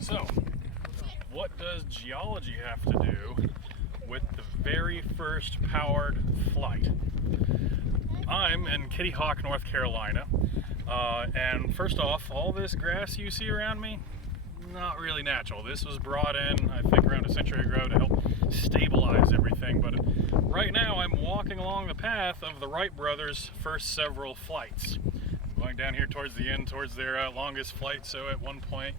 So, what does geology have to do with the very first powered flight? I'm in Kitty Hawk, North Carolina, and first off, all this grass you see around me, not really natural. This was brought in, I think, around a century ago to help stabilize everything, but right now I'm walking along the path of the Wright Brothers' first several flights. I'm going down here towards the end, towards their longest flight, so at one point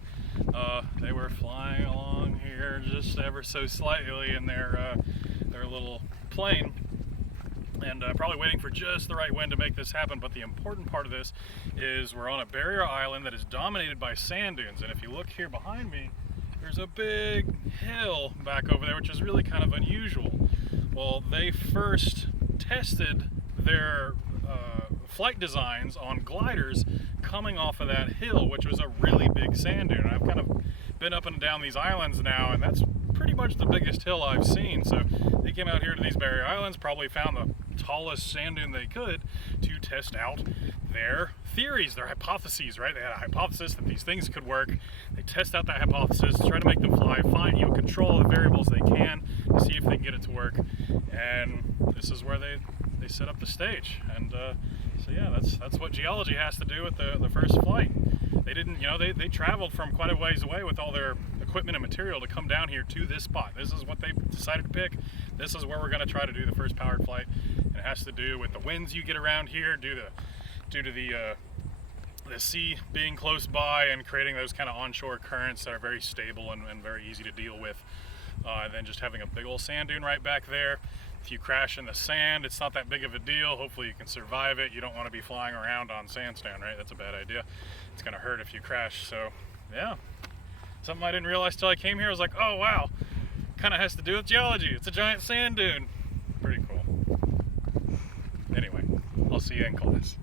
they were flying along here just ever so slightly in their little plane, and probably waiting for just the right wind to make this happen. But the important part of this is we're on a barrier island that is dominated by sand dunes, and if you look here behind me, there's a big hill back over there, which is really kind of unusual. Well, they first tested their flight designs on gliders coming off of that hill, which was a really big sand dune. I've kind of been up and down these islands now, and that's pretty much the biggest hill I've seen. So they came out here to these barrier islands, probably found the tallest sand dune they could to test out their theories, their hypotheses, right? They had a hypothesis that these things could work. They test out that hypothesis, try to make them fly, control the variables they can to see if they can get it to work. And this is where they set up the stage. And so yeah, that's what geology has to do with the first flight. They didn't, they traveled from quite a ways away with all their equipment and material to come down here to this spot. This is what they decided to pick. This is where we're going to try to do the first powered flight. And it has to do with the winds you get around here due to the sea being close by and creating those kind of onshore currents that are very stable and very easy to deal with. And then just having a big old sand dune right back there. If you crash in the sand, it's not that big of a deal. Hopefully you can survive it. You don't want to be flying around on sandstone, right? That's a bad idea. It's going to hurt if you crash. So yeah, something I didn't realize till I came here. I was like, oh wow, kind of has to do with geology. It's a giant sand dune. Pretty cool. Anyway, I'll see you in class.